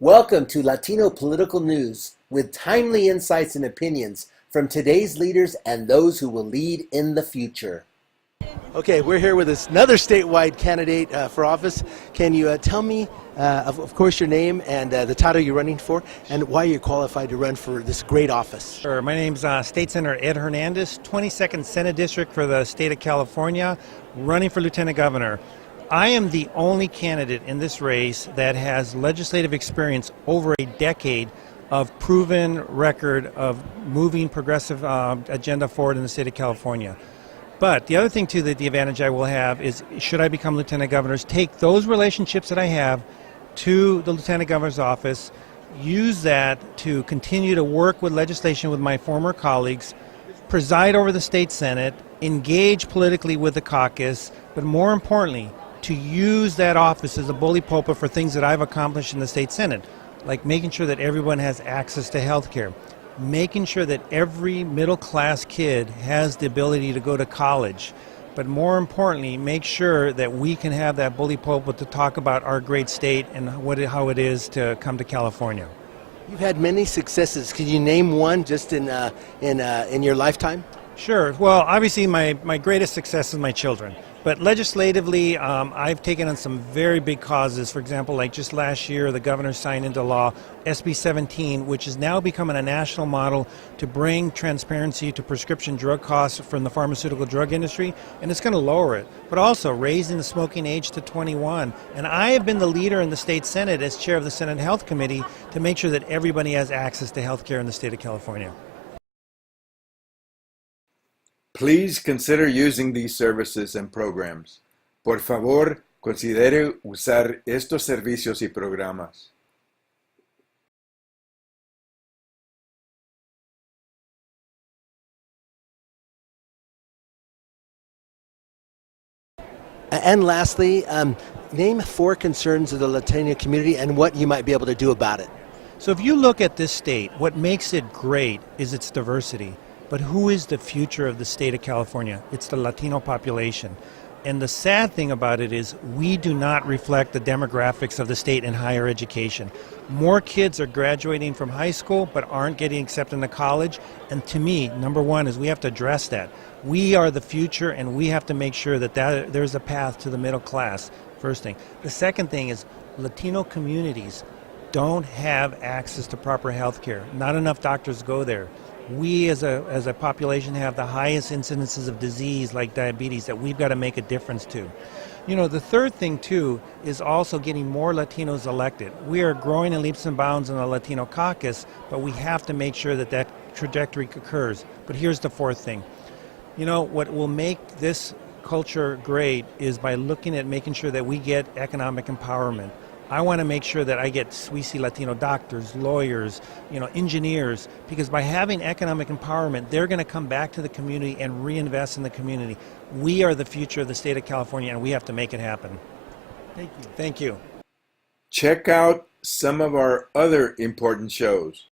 Welcome to Latino Political News with timely insights and opinions from today's leaders and those who will lead in the future. Okay, we're here with another statewide candidate for office. Can you tell me, of course, your name and the title you're running for and why you're qualified to run for this great office? Sure. My name's State Senator Ed Hernandez, 22nd Senate District for the state of California, running for Lieutenant Governor. I am the only candidate in this race that has legislative experience over a decade of proven record of moving progressive agenda forward in the state of California. But the other thing, too, that the advantage I will have is, should I become Lieutenant Governor, is take those relationships that I have to the Lieutenant Governor's office, use that to continue to work with legislation with my former colleagues, preside over the state Senate, engage politically with the caucus, but more importantly, to use that office as a bully pulpit for things that I've accomplished in the state Senate, like making sure that everyone has access to health care, making sure that every middle-class kid has the ability to go to college, but more importantly, make sure that we can have that bully pulpit to talk about our great state and how it is to come to California. You've had many successes. Can you name one just in your lifetime? Sure. Well, obviously my greatest success is my children. But legislatively, I've taken on some very big causes. For example, like just last year, the governor signed into law SB 17, which is now becoming a national model to bring transparency to prescription drug costs from the pharmaceutical drug industry, and it's going to lower it. But also raising the smoking age to 21. And I have been the leader in the state Senate as chair of the Senate Health Committee to make sure that everybody has access to health care in the state of California. Please consider using these services and programs. Por favor, considere usar estos servicios y programas. And lastly, name 4 concerns of the Latino community and what you might be able to do about it. So if you look at this state, what makes it great is its diversity. But who is the future of the state of California? It's the Latino population. And the sad thing about it is we do not reflect the demographics of the state in higher education. More kids are graduating from high school but aren't getting accepted into college. And to me, number one is we have to address that. We are the future, and we have to make sure that there's a path to the middle class, first thing. The second thing is Latino communities don't have access to proper health care. Not enough doctors go there. We as a population have the highest incidences of disease like diabetes that we've got to make a difference to. You know, the third thing too is also getting more Latinos elected. We are growing in leaps and bounds in the Latino caucus, but we have to make sure that that trajectory occurs. But here's the fourth thing. You know, what will make this culture great is by looking at making sure that we get economic empowerment. I want to make sure that we see Latino doctors, lawyers, engineers, because by having economic empowerment, they're going to come back to the community and reinvest in the community. We are the future of the state of California, and we have to make it happen. Thank you. Thank you. Check out some of our other important shows.